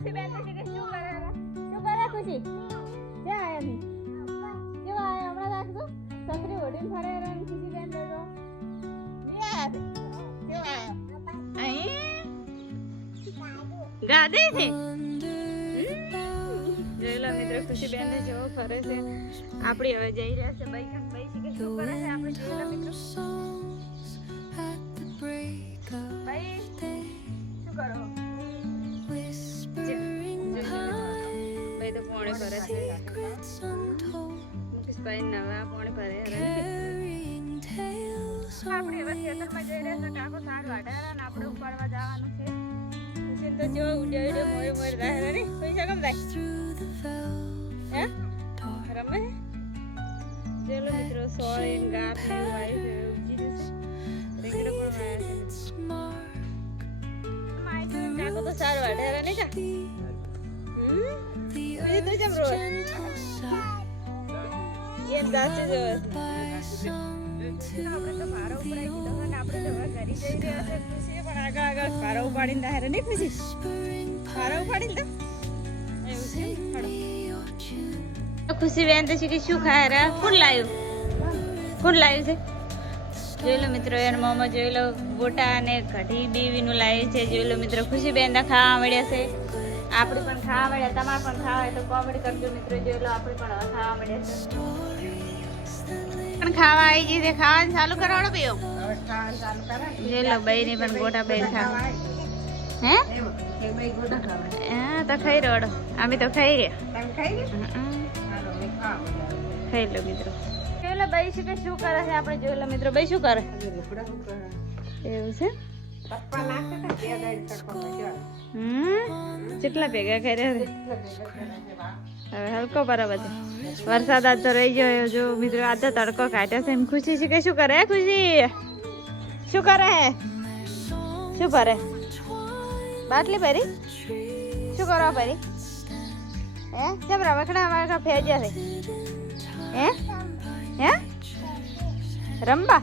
ખુશી બેન તો કે શું કરે છે. આપણી હવે જઈ રહ્યા છે બાઈક મિત્રો. ભાઈ તો પોણે ભરે છે મુકેશભાઈ નવા પોણે ભરે આપણે હવે ખેતરમાં જઈ રહ્યા છે કાકો સાર વાઢ્યા ને આપણે ઉપાડવા જવાનું છે ખુશી તો જો ઉડ્યા ઉડ્યા મોરે મોરે રહે રે પૈસા કમ થાય હે રમે ચલો મિત્રો સોળીન ગાત ને એવું આવ્યું છે ઉપજી જશે રીંગણું પણ વાયા છે કાકો તો સારું વાઢ્યા નહીં કા ઉપાડીને દાહેર નહીં ખુશી ઉપાડીને બેન તો કે શું ખાય રે કોણ લાવ્યું કોણ લાવ્યું છે જોઈ લો મિત્રો એના મોમાં જોઈ લો ગોટા અને કઢી બીવીનું લાવ્યું છે જોઈ લો મિત્રો ખુશી બેન ખાવા મળ્યા છે આપણે પણ ખાવા મળ્યા તમારે પણ ખાવા હોય તો કોમેડી કરજો મિત્રો જોઈ લો આપણે પણ ખાવા મળ્યા છે. પણ ખાવા આવી ગઈ છે ખાવાનું ચાલુ કરવાનો કયો જોઈ લો બઈ ની પણ ગોટા બેન ખાવા. હે? હા? તો ખાઈ રોડો અમે તો ખાઈ રહ્યા. ખાઈ લો મિત્રો. જોઈ લો બાઈ શું કે શું કરે છે આપણે જોઈ લો મિત્રો બાઈ શું કરે? એવું છે? કેટલા ભેગા કર્યા હવે હલકો બરાબર છે. વરસાદ આજ તો રહી ગયો જો મિત્રો, આજ તડકો કાઢ્યો છે. એમ ખુશી છે કે શું કરે ખુશી? શું કરે હે? શું ભરે? બાટલી ભરી? શું કરવા ભરી? હે? કેમ રમકડા રમકડા ફેજ્યા છે. હે? હે? રમવા?